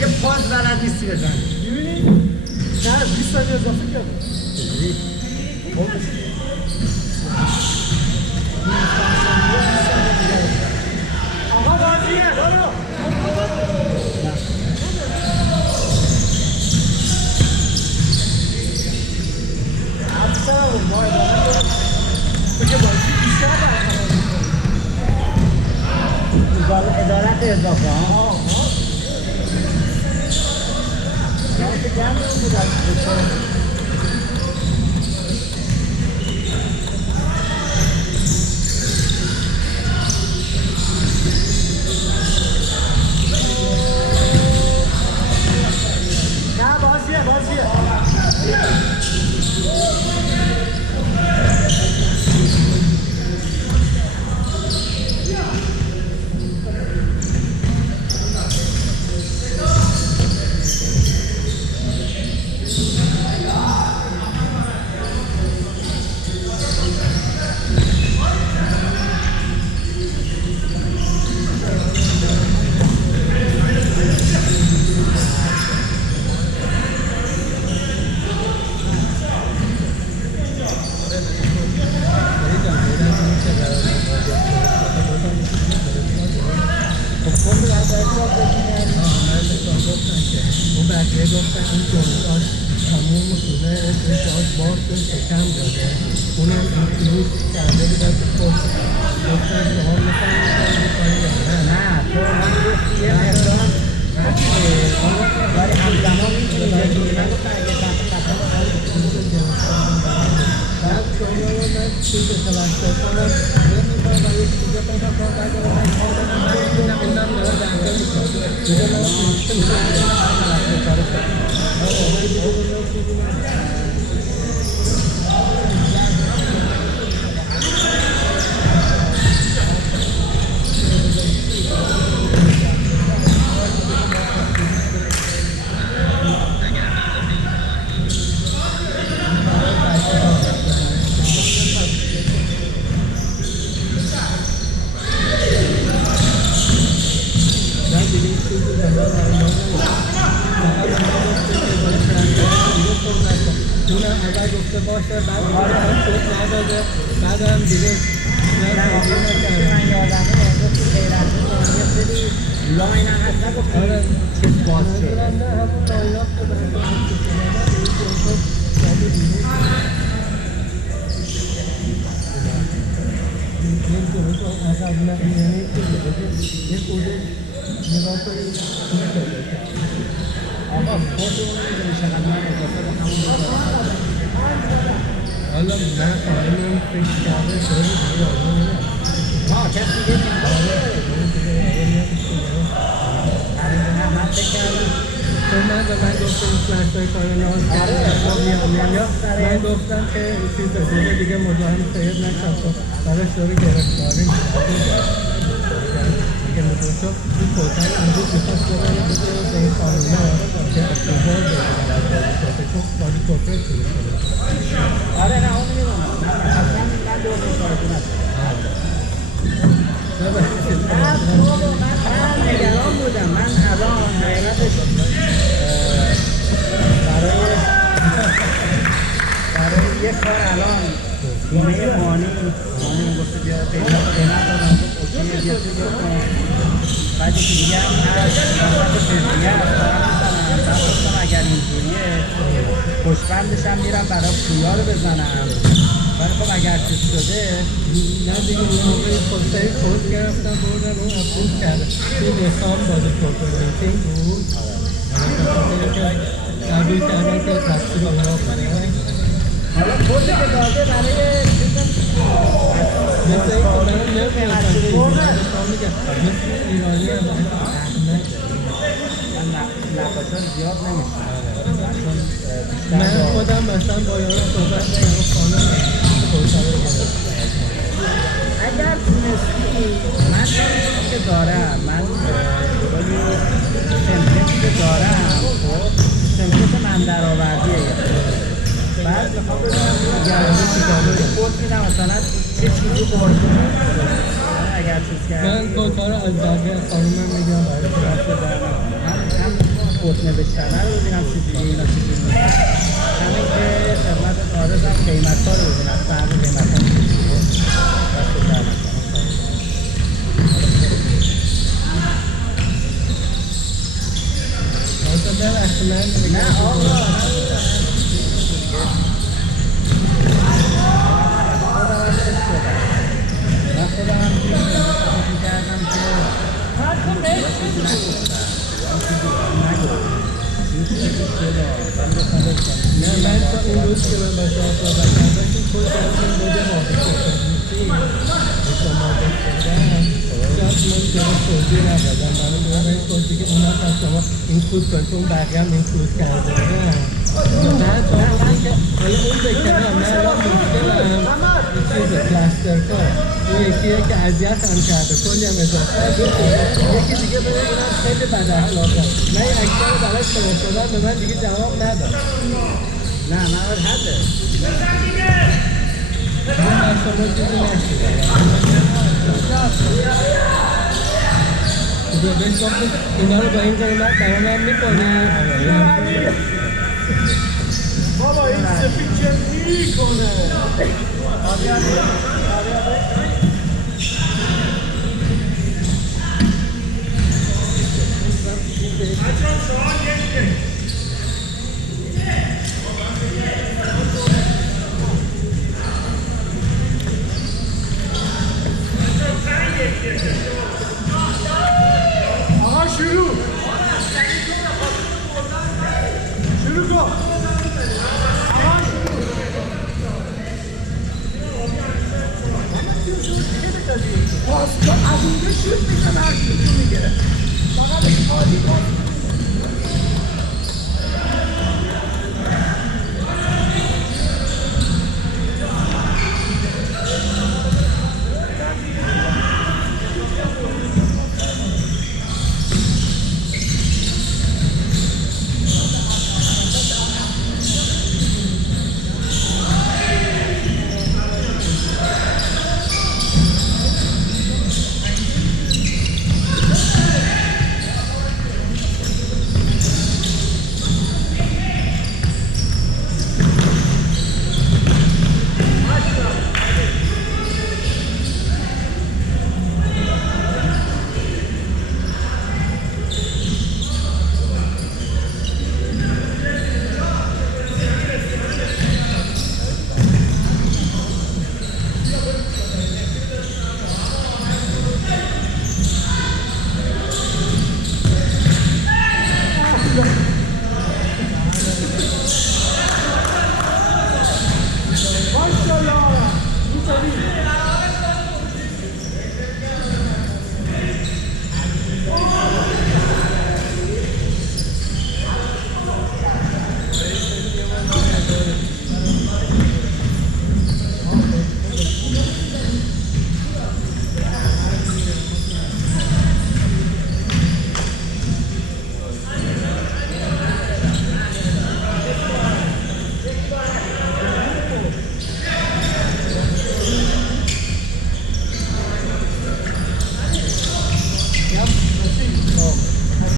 یه پاس بلد نیستی بزنی می‌بینی؟ نه 20 ثانیه اضافه کردم آقا بازیه برو ادارت اضافه ها نه بازیه داشته باشه بعد هم خوب نداده بعد هم دیگه من یادمه امروز تو غیرت یه سری لاین هم هست نگفت چیز باز شد نه همون لایناپ که آقا خودمون میدونی چقدر من اضافه به همون حالا من خانمم فکر کرده شده کسی دیگه من فکر کردم چون من به من گفتم کلاس های کارناز من گفتم که چیز دیگه دیگه مزاحم سید نشم تو براش داره گرفتاری دیگه میتونم چون این توتای امروز میخواست ببرم بزنم به این خانومه که افتضار بگیرد چون بازی توفه شروع شده آره نه اون میدونم اصلا من دو مشارکت من نگران بودم من الان حقیقتش برای یه کار الان بیمه مانی گفته بیا قیمت دادم اوکیه بیا تو بکن بعد یکی دیگه هم هست وسط فضیه هست دارم میزنم بعد گفتم اگر اینجوریه پشتبندش هم میرم برای پویا رو بزنم ولی خب اگر چیز شده نه دیگه اون موقع پستایی پست گرفتم بردن اون اپروف کرده این حساب بازی کورپوریتینگ بود قبول کردن که تقصیر اونا کنه حالا خودی که داده برای مثل این که منم نمیدونستم که ایرانی میگم مثل ایرانی هم من نقاشان زیاد نمیشونم من خودم مثلا با یارو صحبت نگم خانم توسعه رو گرفت اگر تونستی من که دارم من تمپلیتی که دارم خب تمپلیت من در آوردیه بعد بخوام ببینم گرمی چی کاره خود میدم مثلا چه چیزی بارتون اگر چیز کردم من کوتا رو از بقیه خانومم میگم برای دست دارم هم خود نوشتنه رو ببینم چیزی اینا چیزی میشه همین که خدمت آرزم قیمت ها رو ببینم فرق قیمت ها میشه دست دارم نه آقا من خودم هم می‌کردم که نه من تا این روز که من با شما صحبت کردم که خود کردم بوده حافظ من جواب توضیح ندادم من این توضیح که اونا از شما این کود کن چون بقیه هم این کود کرده بودن من تا وقتی که حالا اون بکنم من الان مشکلم این چیز پلاستر کار اون یکیه که اذیت هم کرده کلی هم اضافه یکی دیگه بده اونم خیلی بد اخلاقه من این اکثر رو براش فرستادم به من دیگه جواب نداد نه من حده من شما چیزی نشیدم بهش گفتیم اینا رو با این قیمت برای من میکنی بابا این سفید چه میکنه آقا شروع کن آقا شروع از اینجا شروع میشن هر شروع میگه فقط خالی کن سریع